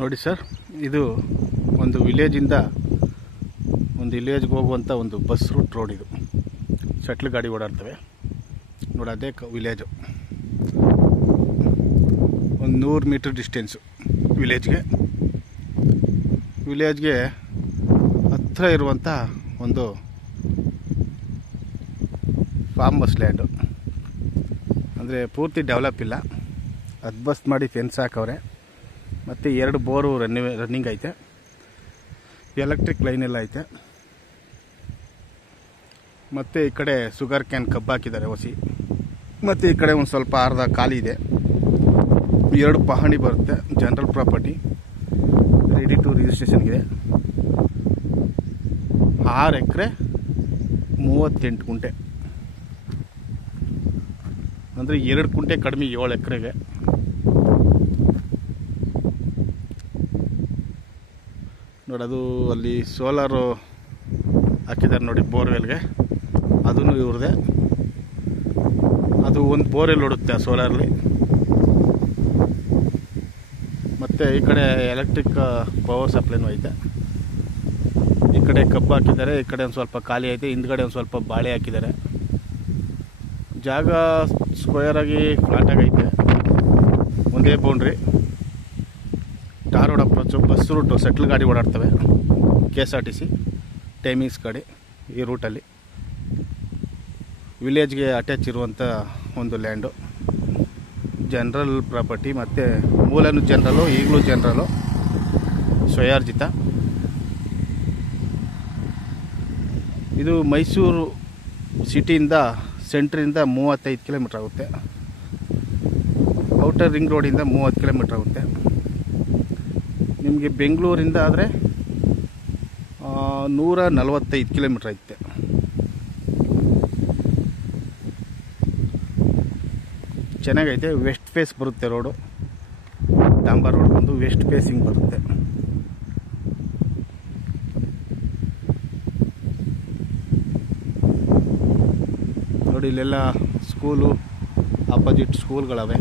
ನೋಡಿ ಸರ್, ಇದು ಒಂದು ವಿಲೇಜಿಂದ ಒಂದು ವಿಲೇಜ್ಗೆ ಹೋಗುವಂಥ ಒಂದು ಬಸ್ ರೂಟ್ ರೋಡ್. ಇದು ಶಟ್ಲ್ ಗಾಡಿ ಓಡಾಡ್ತವೆ ನೋಡಿ, ಅದೇ ವಿಲೇಜು. ಒಂದು 100 ಮೀಟರ್ ಡಿಸ್ಟೆನ್ಸು ವಿಲೇಜ್ಗೆ ಹತ್ತಿರ ಇರುವಂಥ ಒಂದು ಫಾರ್ಮ್ ಬಸ್ ಲ್ಯಾಂಡು. ಅಂದರೆ ಪೂರ್ತಿ ಡೆವಲಪ್ ಇಲ್ಲ, ಬಸ್ ಮಾಡಿ ಫೆನ್ಸ್ ಹಾಕವ್ರೆ. ಮತ್ತು 2 ಬೋರು ರನ್ನಿಂಗ್ ಐತೆ, ಎಲೆಕ್ಟ್ರಿಕ್ ಲೈನ್ ಎಲ್ಲ ಐತೆ. ಮತ್ತು ಈ ಕಡೆ ಶುಗರ್ ಕ್ಯಾನ್ ಕಬ್ಬು ಹಾಕಿದ್ದಾರೆ ಹೊಸಿ. ಮತ್ತು ಈ ಕಡೆ ಒಂದು ಸ್ವಲ್ಪ ಅರ್ಧ ಖಾಲಿ ಇದೆ. 2 ಪಹಣಿ ಬರುತ್ತೆ, ಜನರಲ್ ಪ್ರಾಪರ್ಟಿ, ರೆಡಿ ಟು ರಿಜಿಸ್ಟ್ರೇಷನ್ಗಿದೆ. 6 ಎಕರೆ 38 ಗುಂಟೆ, ಅಂದರೆ 2 ಗುಂಟೆ ಕಡಿಮೆ 7 ಎಕರೆಗೆ. ನೋಡಿ, ಅದು ಅಲ್ಲಿ ಸೋಲಾರು ಹಾಕಿದ್ದಾರೆ ನೋಡಿ ಬೋರ್ವೆಲ್ಗೆ, ಅದೂ ಇವ್ರದೇ. ಅದು ಒಂದು ಬೋರ್ವೆಲ್ ಓಡುತ್ತೆ ಆ ಸೋಲಾರಲ್ಲಿ. ಮತ್ತು ಈ ಕಡೆ ಎಲೆಕ್ಟ್ರಿಕ್ ಪವರ್ ಸಪ್ಲೈನೂ ಐತೆ. ಈ ಕಡೆ ಕಬ್ಬು ಹಾಕಿದ್ದಾರೆ, ಈ ಕಡೆ ಒಂದು ಸ್ವಲ್ಪ ಖಾಲಿ ಐತೆ, ಹಿಂದ್ಗಡೆ ಒಂದು ಸ್ವಲ್ಪ ಬಾಳೆ ಹಾಕಿದ್ದಾರೆ. ಜಾಗ ಸ್ಕ್ವೇರಾಗಿ ಫ್ಲಾಟಾಗೈತೆ, ಒಂದೇ boundary. Tar road approach, bus route, settle ಗಾಡಿ ಓಡಾಡ್ತವೆ, KSRTC ಟೈಮಿಂಗ್ಸ್ ಗಾಡಿ ಈ ರೂಟಲ್ಲಿ. ವಿಲೇಜ್ಗೆ ಅಟ್ಯಾಚ್ ಇರುವಂಥ ಒಂದು ಲ್ಯಾಂಡು, ಜನರಲ್ ಪ್ರಾಪರ್ಟಿ. ಮತ್ತು ಮೂಲನೂ ಜನರಲ್ಲು, ಈಗಲೂ ಜನರಲ್ಲು, ಸ್ವಯಾರ್ಜಿತ. ಇದು ಮೈಸೂರು ಸಿಟಿಯಿಂದ ಸೆಂಟ್ರಿಂದ 35 ಕಿಲೋಮೀಟ್ರ್ ಆಗುತ್ತೆ. ಔಟರ್ ರಿಂಗ್ ರೋಡಿಂದ 30 ಕಿಲೋಮೀಟ್ರ್ ಆಗುತ್ತೆ. ನಿಮಗೆ ಬೆಂಗಳೂರಿಂದ ಆದರೆ 145 ಕಿಲೋಮೀಟ್ರ್ ಐತೆ. ಚೆನ್ನಾಗೈತೆ. ವೆಸ್ಟ್ ಫೇಸ್ ಬರುತ್ತೆ ರೋಡು, ಡಾಂಬರ್ ರೋಡ್ ಬಂದು ವೆಸ್ಟ್ ಫೇಸಿಂಗ್ ಬರುತ್ತೆ. ನೋಡಿ, ಇಲ್ಲೆಲ್ಲ ಸ್ಕೂಲು, ಆಪೋಸಿಟ್ ಸ್ಕೂಲ್ಗಳವೆ.